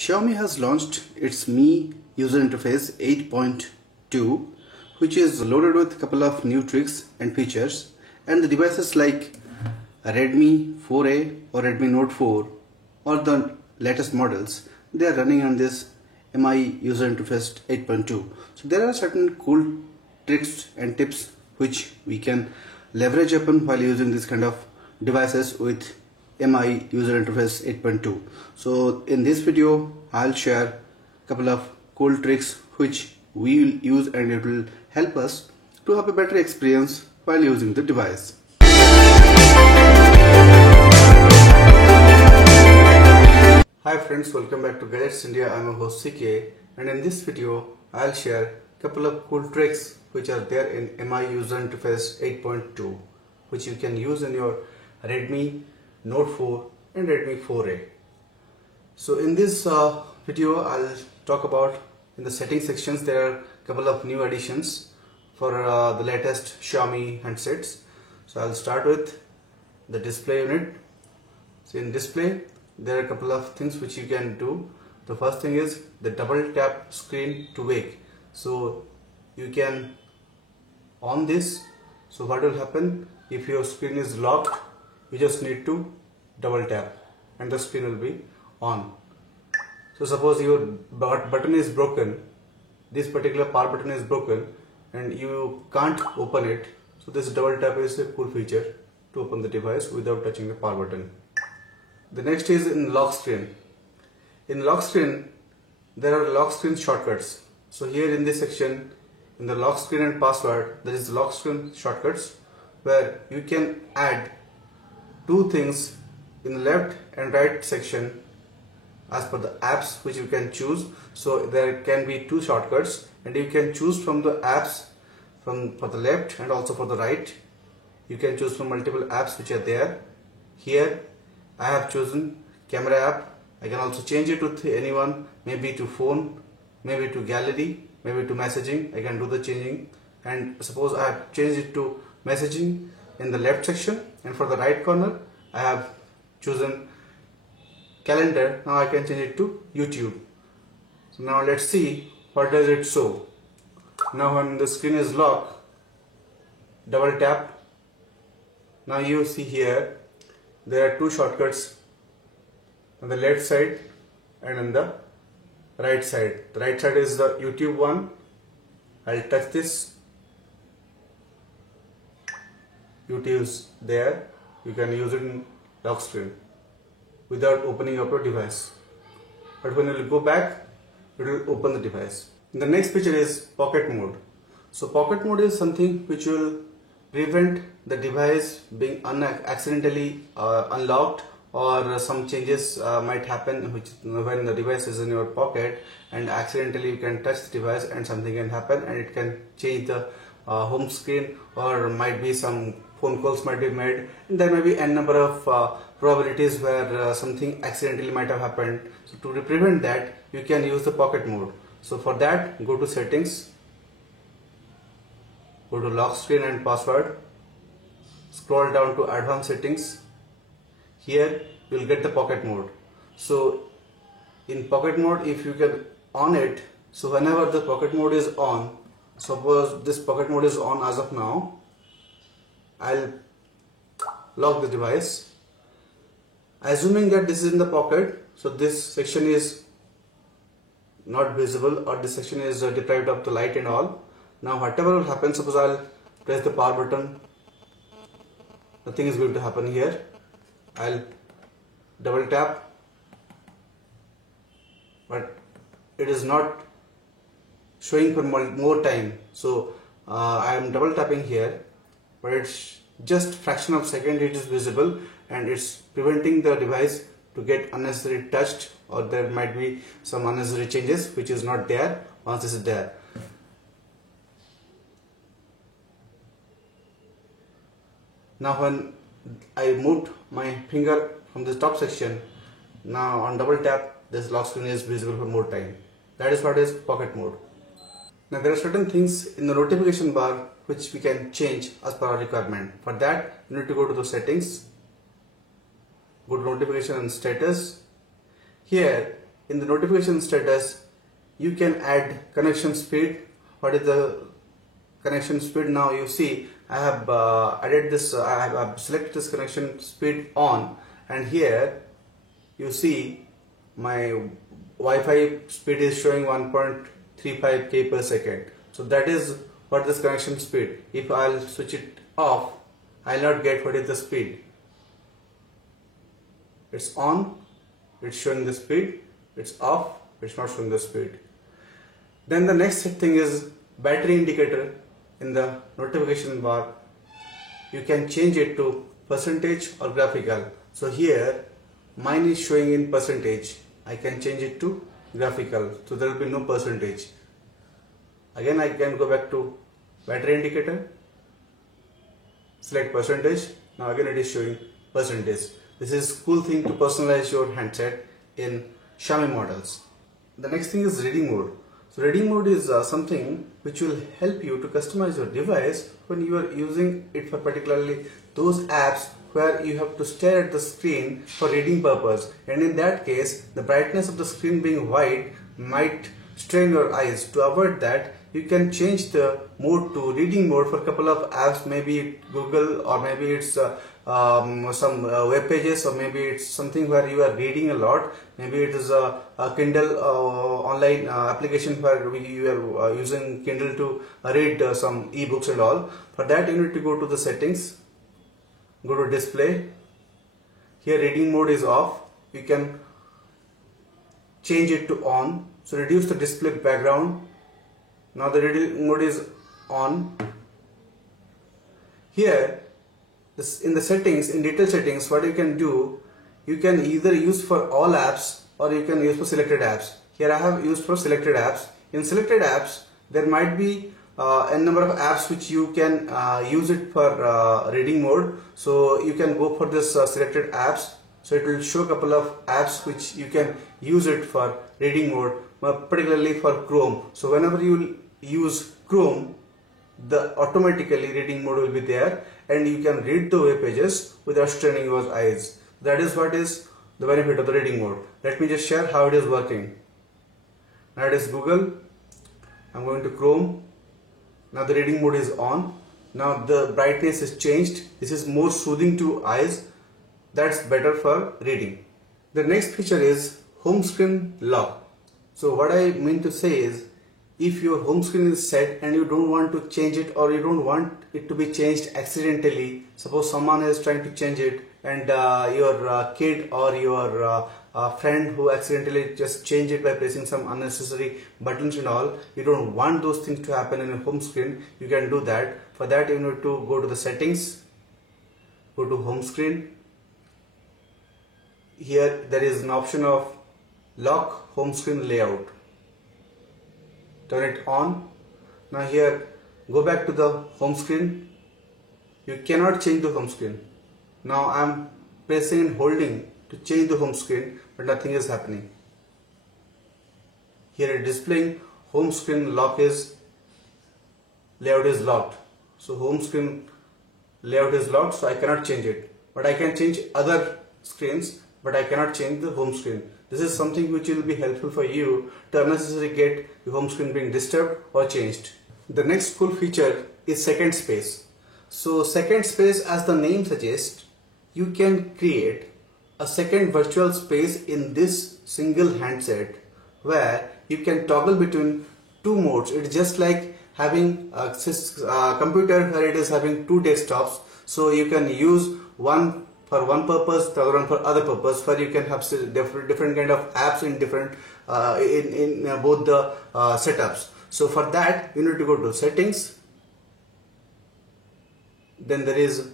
Xiaomi has launched its Mi user interface 8.2, which is loaded with a couple of new tricks and features, and the devices like Redmi 4A or Redmi Note 4 or the latest models, they are running on this Mi user interface 8.2. So there are certain cool tricks and tips which we can leverage upon while using this kind of devices with Mi user interface 8.2. So in this video I'll share a couple of cool tricks which we will use, and it will help us to have a better experience while using the device. Hi friends, welcome back to Gadgets India. I'm your host CK, and in this video I'll share a couple of cool tricks which are there in Mi user interface 8.2, which you can use in your Redmi Note 4 and Redmi 4A. So in this video I'll talk about, in the settings sections there are a couple of new additions for the latest Xiaomi handsets. So I'll start with the display unit. So in display there are a couple of things which you can do. The first thing is the double tap screen to wake. So you can on this. So what will happen, if your screen is locked, you just need to double tap and the screen will be on. So suppose your button is broken, this particular power button is broken and you can't open it, so this double tap is a cool feature to open the device without touching the power button. The next is in lock screen. In lock screen there are lock screen shortcuts. So here in this section, in the lock screen and password, there is lock screen shortcuts where you can add two things in the left and right section as per the apps which you can choose. So there can be two shortcuts and you can choose from the apps for the left and also for the right. You can choose from multiple apps which are there. Here I have chosen camera app. I can also change it to anyone, maybe to phone, maybe to gallery, maybe to messaging. I can do the changing, and suppose I have changed it to messaging in the left section, and for the right corner I have chosen calendar. Now I can change it to YouTube. So now let's see what does it show. Now when the screen is locked, double tap. Now you see here there are two shortcuts on the left side and on the right side. The right side is the YouTube one. I'll touch this. YouTube's there. You can use it in lock screen without opening up your device. But when you will go back, it will open the device. The next feature is pocket mode. So pocket mode is something which will prevent the device being accidentally unlocked, or some changes might happen when the device is in your pocket and accidentally you can touch the device and something can happen and it can change the home screen, or might be some phone calls might be made, and there may be n number of probabilities where something accidentally might have happened. So to prevent that, you can use the pocket mode. So for that, go to settings, go to lock screen and password, scroll down to advanced settings. Here you will get the pocket mode. So in pocket mode, if you can on it, so whenever the pocket mode is on, suppose this pocket mode is on as of now, I'll lock the device, assuming that this is in the pocket, so this section is not visible, or this section is deprived of the light and all. Now whatever will happen, suppose I'll press the power button, nothing is going to happen here. I'll double tap, but it is not showing for more time. So I am double tapping here, but it's just fraction of second it is visible, and it's preventing the device to get unnecessarily touched, or there might be some unnecessary changes which is not there once this is there. Now when I moved my finger from the top section, now on double tap this lock screen is visible for more time. That is what is pocket mode. Now there are certain things in the notification bar which we can change as per our requirement. For that, you need to go to the settings, go to notification and status. Here in the notification status you can add connection speed. What is the connection speed? Now you see I have added this, I have selected this connection speed on, and here you see my Wi-Fi speed is showing 1.35k per second. So that is what this connection speed. If I'll switch it off, I'll not get what is the speed. It's on, it's showing the speed. It's off, it's not showing the speed. Then the next thing is battery indicator. In the notification bar you can change it to percentage or graphical. So here mine is showing in percentage. I can change it to graphical, so there will be no percentage. Again I can go back to battery indicator, select percentage. Now again it is showing percentage. This is cool thing to personalize your handset in Xiaomi models. The next thing is reading mode. So reading mode is something which will help you to customize your device when you are using it for particularly those apps where you have to stare at the screen for reading purpose, and in that case the brightness of the screen being white might strain your eyes. To avoid that, you can change the mode to reading mode for a couple of apps, maybe Google, or maybe it's some web pages, or maybe it's something where you are reading a lot. Maybe it is a Kindle online application where you are using Kindle to read some ebooks and all. For that you need to go to the settings, go to display. Here reading mode is off. You can change it to on. So reduce the display background. Now the reading mode is on. Here in the settings, in detail settings, what you can do, you can either use for all apps or you can use for selected apps. Here I have used for selected apps. In selected apps there might be a number of apps which you can use it for reading mode. So you can go for this selected apps. So it will show a couple of apps which you can use it for reading mode, particularly for Chrome. So whenever you use Chrome, the automatically reading mode will be there, and you can read the web pages without straining your eyes. That is what is the benefit of the reading mode. Let me just share how it is working. Now it is Google. I'm going to Chrome. Now the reading mode is on. Now the brightness is changed. This is more soothing to eyes. That's better for reading. The next feature is home screen lock. So what I mean to say is, if your home screen is set and you don't want to change it, or you don't want it to be changed accidentally, suppose someone is trying to change it and your kid or your friend who accidentally just changed it by pressing some unnecessary buttons and all, you don't want those things to happen in your home screen, you can do that. For that you need to go to the settings, go to home screen. Here there is an option of lock home screen layout. Turn it on. Now here go back to the home screen. You cannot change the home screen. Now I am pressing and holding to change the home screen, but nothing is happening. Here it is displaying home screen lock is layout is locked. So home screen layout is locked, so I cannot change it. But I can change other screens, but I cannot change the home screen. This is something which will be helpful for you to unnecessarily get your home screen being disturbed or changed. The next cool feature is second space. So second space, as the name suggests, you can create a second virtual space in this single handset where you can toggle between two modes. It's just like having a computer where it is having two desktops. So you can use one for one purpose, the other one for other purpose, where you can have different kind of apps in different in both the setups. So for that you need to go to settings, then there is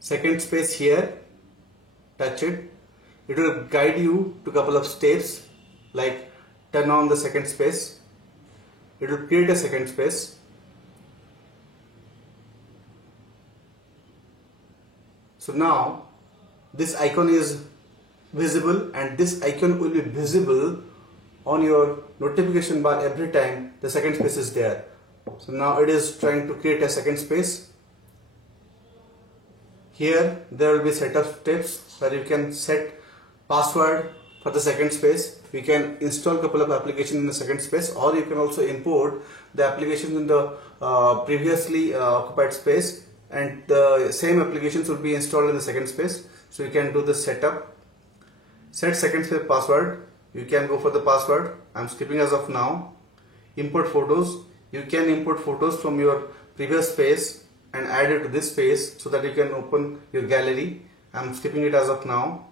second space here, touch it. It will guide you to a couple of steps, like turn on the second space. It will create a second space. So now this icon is visible, and this icon will be visible on your notification bar every time the second space is there. So now it is trying to create a second space. Here there will be set of steps where you can set password for the second space. you can install a couple of applications in the second space, or you can also import the applications in the previously occupied space, and the same applications will be installed in the second space. So you can do the setup, set second space password. You can go for the password. I'm skipping as of now. Import photos. You can import photos from your previous space and add it to this space so that you can open your gallery. I'm skipping it as of now.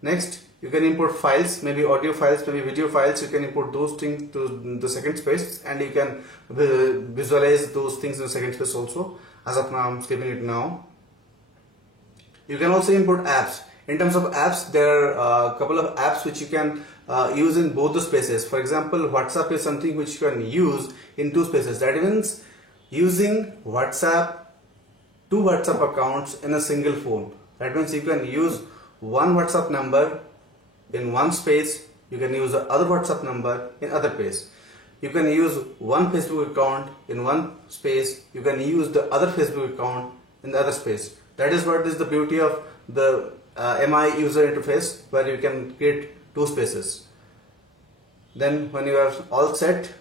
Next, you can import files, maybe audio files, maybe video files. You can import those things to the second space, and you can visualize those things in the second space also. As of now, I'm skipping it now. You can also import apps. In terms of apps, there are a couple of apps which you can use in both the spaces. For example, WhatsApp is something which you can use in two spaces. That means using WhatsApp, two WhatsApp accounts in a single phone. That means you can use one WhatsApp number in one space. You can use the other WhatsApp number in other space. You can use one Facebook account in one space. You can use the other Facebook account in the other space. That is what is the beauty of the MI user interface, where you can create two spaces. Then when you are all set,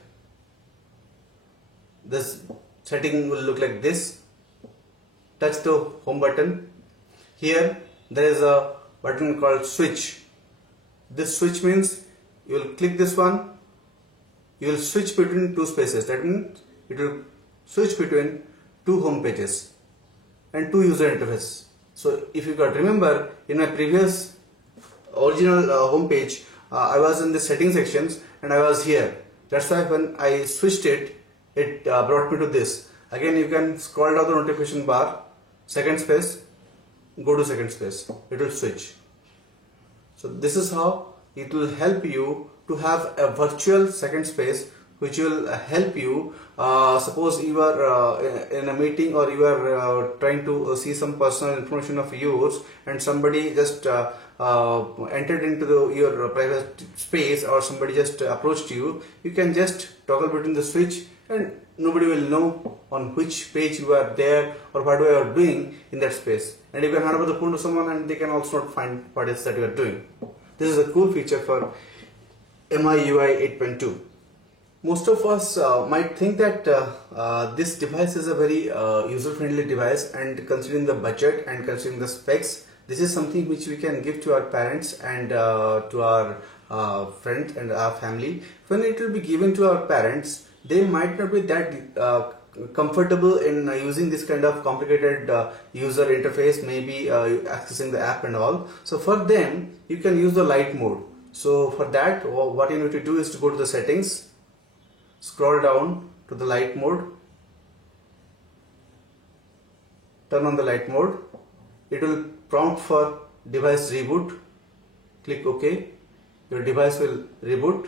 this setting will look like this. Touch the home button. Here there is a button called switch. This switch means you will click this one, you will switch between two spaces. That means it will switch between two home pages and two user interface. So if you got remember, in my previous original home page, I was in the settings sections and I was here. That's why when I switched it, it brought me to this. Again, you can scroll down the notification bar, second space, go to second space, it will switch. So this is how it will help you to have a virtual second space which will help you. Suppose you are in a meeting, or you are trying to see some personal information of yours, and somebody just entered into your private space, or somebody just approached you. You can just toggle between the switch, and nobody will know on which page you are there or what you are doing in that space. And you can hand over the phone to someone, and they can also not find what is that you are doing. This is a cool feature for MIUI 8.2. Most of us might think that this device is a very user-friendly device, and considering the budget and considering the specs, this is something which we can give to our parents and to our friends and our family. When it will be given to our parents, they might not be that comfortable in using this kind of complicated user interface, maybe accessing the app and all. So for them, you can use the light mode. So for that, what you need to do is to go to the settings, scroll down to the light mode, turn on the light mode. It will prompt for device reboot. Click OK. Your device will reboot.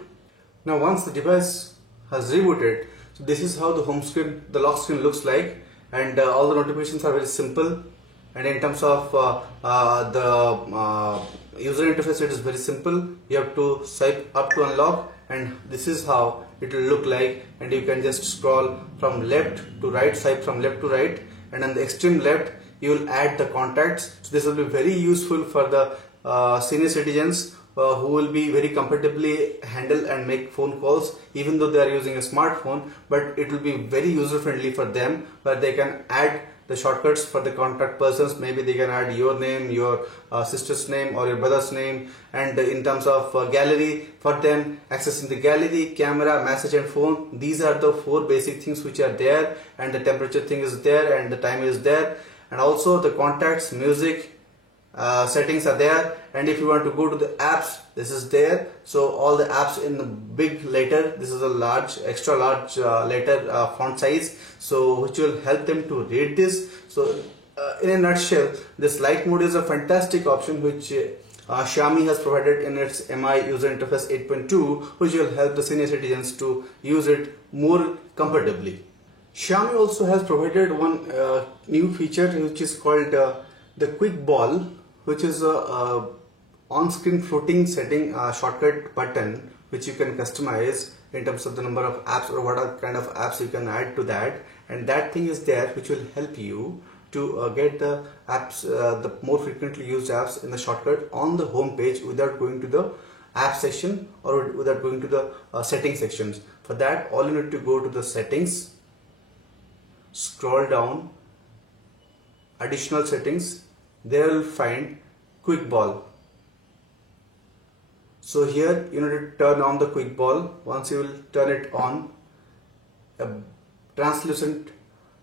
Now once the device has rebooted, so this is how the home screen, the lock screen looks like, and all the notifications are very simple. And in terms of the user interface, it is very simple. You have to swipe up to unlock, and this is how it will look like. And you can just scroll from left to right, swipe from left to right, and on the extreme left you will add the contacts. So this will be very useful for the senior citizens who will be very comfortably handle and make phone calls, even though they are using a smartphone. But it will be very user friendly for them, where they can add the shortcuts for the contact persons. Maybe they can add your name, your sister's name, or your brother's name. And in terms of gallery, for them accessing the gallery, camera, message and phone, these are the four basic things which are there. And the temperature thing is there, and the time is there, and also the contacts, music settings are there. And if you want to go to the apps, this is there. So all the apps in the big letter, this is a large, extra large letter font size, so which will help them to read this. So in a nutshell, this light mode is a fantastic option which Xiaomi has provided in its MI user interface 8.2, which will help the senior citizens to use it more comfortably. Xiaomi also has provided one new feature which is called the quick ball, which is a on-screen floating setting shortcut button which you can customize in terms of the number of apps or what kind of apps you can add to that. And that thing is there which will help you to get the apps, the more frequently used apps in the shortcut on the home page without going to the app section or without going to the settings sections. For that, all you need to go to the settings, scroll down, additional settings, there you will find quick ball. So here you need to turn on the quick ball. Once you will turn it on, a translucent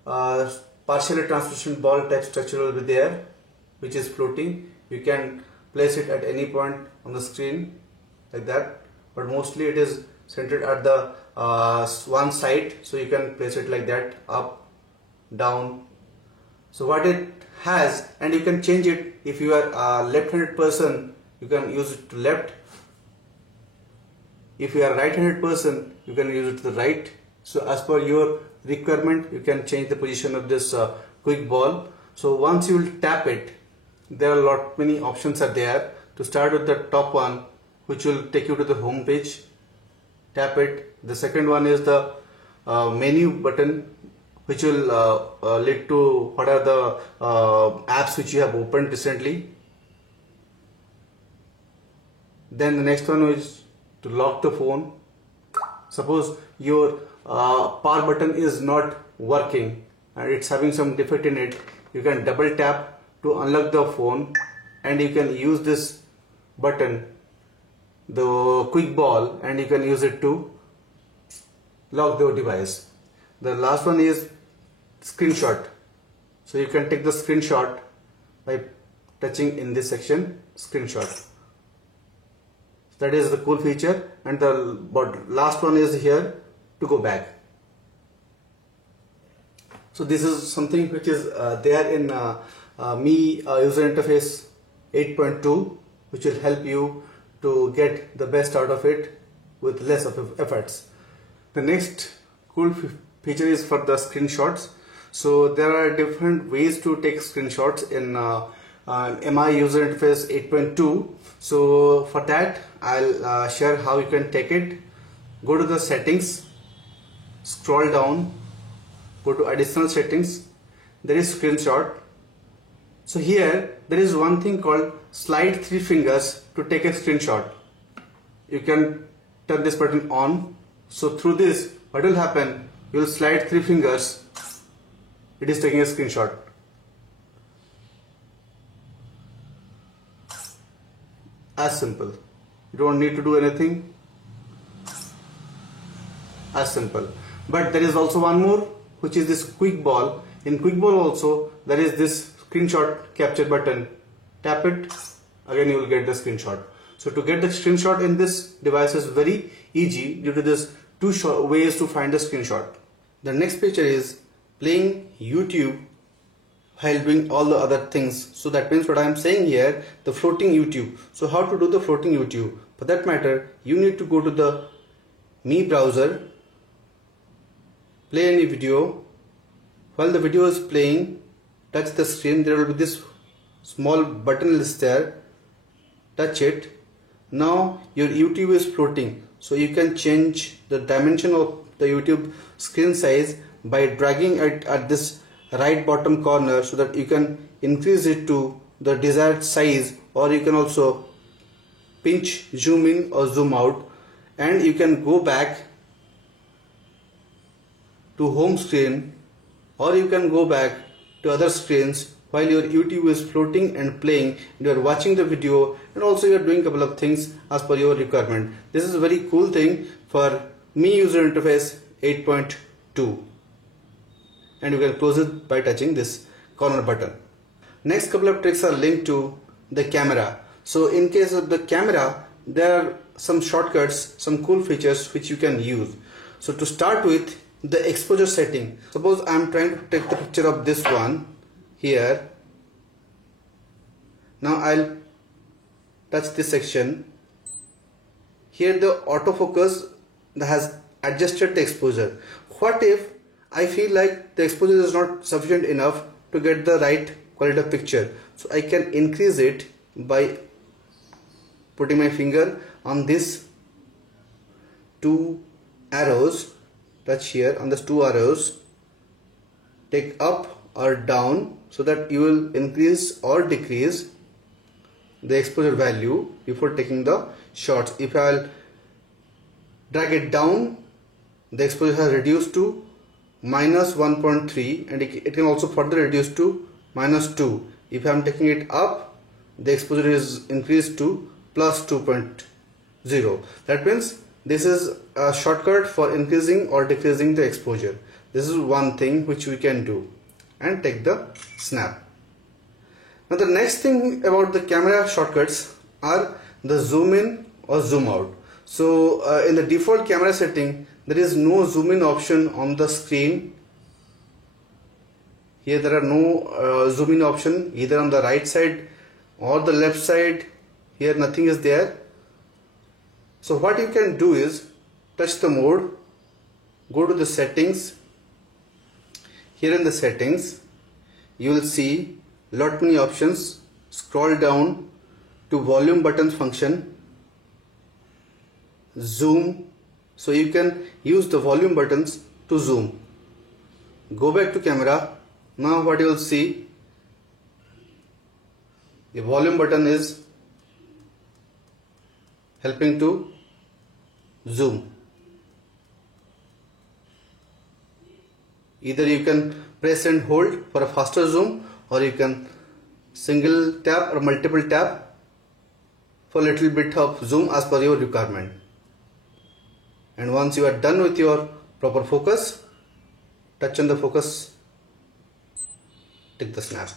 partially translucent ball type structure will be there, which is floating. You can place it at any point on the screen like that, but mostly it is centered at the one side, so you can place it like that, up, down. So what it has, and you can change it. If you are a left-handed person, you can use it to left. If you are a right-handed person, you can use it to the right. So as per your requirement, you can change the position of this quick ball. So once you will tap it, there are many options are there. To start with the top one, which will take you to the home page, tap it. The second one is the menu button, which will lead to what are the apps which you have opened recently. Then the next one is to lock the phone. Suppose your power button is not working and it's having some defect in it, you can double tap to unlock the phone, and you can use this button, the quick ball, and you can use it to lock the device. The last one is screenshot. So you can take the screenshot by touching in this section, screenshot. That is the cool feature. And the last one is here to go back. So this is something which is there in Mi user interface 8.2, which will help you to get the best out of it with less of efforts. The next cool feature is for the screenshots. So there are different ways to take screenshots in Mi user interface 8.2. So for that, I'll share how you can take it. Go to the settings, scroll down, go to additional settings. There is screenshot. So here there is one thing called slide 3 fingers to take a screenshot. You can turn this button on. So through this, what will happen? You will slide 3 fingers. It is taking a screenshot. As simple. You don't need to do anything. As simple. But there is also one more, which is this quick ball. In quick ball also there is this screenshot capture button. Tap it, again you will get the screenshot. So to get the screenshot in this device is very easy due to this two ways to find the screenshot. The next feature is playing YouTube while doing all the other things. So that means what I am saying here, the floating YouTube. So how to do the floating YouTube? For that matter, you need to go to the Mi browser, play any video. While the video is playing, touch the screen. There will be this small button list there. Touch it. Now your YouTube is floating. So you can change the dimension of the YouTube screen size by dragging it at this right bottom corner, so that you can increase it to the desired size, or you can also pinch, zoom in or zoom out, and you can go back to home screen, or you can go back to other screens while your YouTube is floating and playing, and you are watching the video, and also you are doing a couple of things as per your requirement. This is a very cool thing for Mi user interface 8.2, and you can close it by touching this corner button. Next couple of tricks are linked to the camera. So in case of the camera, there are some shortcuts, some cool features which you can use. So to start with, the exposure setting. Suppose I am trying to take the picture of this one here. Now I'll touch this section. Here the autofocus has adjusted the exposure. What if I feel like the exposure is not sufficient enough to get the right quality of picture? So I can increase it by putting my finger on these two arrows. Touch here on these two arrows, take up or down, so that you will increase or decrease the exposure value before taking the shots. If I'll drag it down, the exposure has reduced to minus 1.3 and it can also further reduce to minus 2. If I am taking it up, the exposure is increased to plus 2.0. That means this is a shortcut for increasing or decreasing the exposure. This is one thing which we can do, and take the snap. Now the next thing about the camera shortcuts are the zoom in or zoom out. So in the default camera setting, there is no zoom in option on the screen. Here there are no zoom in option either on the right side or the left side. Here nothing is there. So what you can do is touch the mode, go to the settings. Here in the settings you will see lot many options. Scroll down to volume buttons function, zoom. So you can use the volume buttons to zoom. Go back to camera. Now what you will see, the volume button is helping to zoom. Either you can press and hold for a faster zoom, or you can single tap or multiple tap for a little bit of zoom as per your requirement. And once you are done with your proper focus, touch on the focus, take the snap.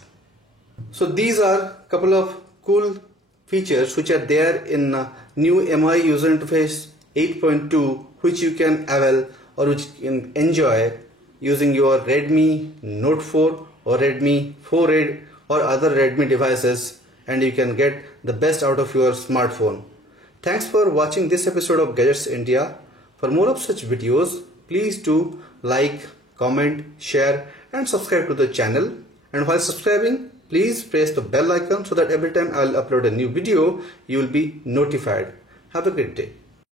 So these are couple of cool features which are there in new MI user interface 8.2, which you can avail or which you can enjoy using your Redmi Note 4 or Redmi 4A or other Redmi devices, and you can get the best out of your smartphone. Thanks for watching this episode of Gadgets India. For more of such videos, please do like, comment, share and subscribe to the channel. And while subscribing, please press the bell icon so that every time I'll upload a new video, you will be notified. Have a great day.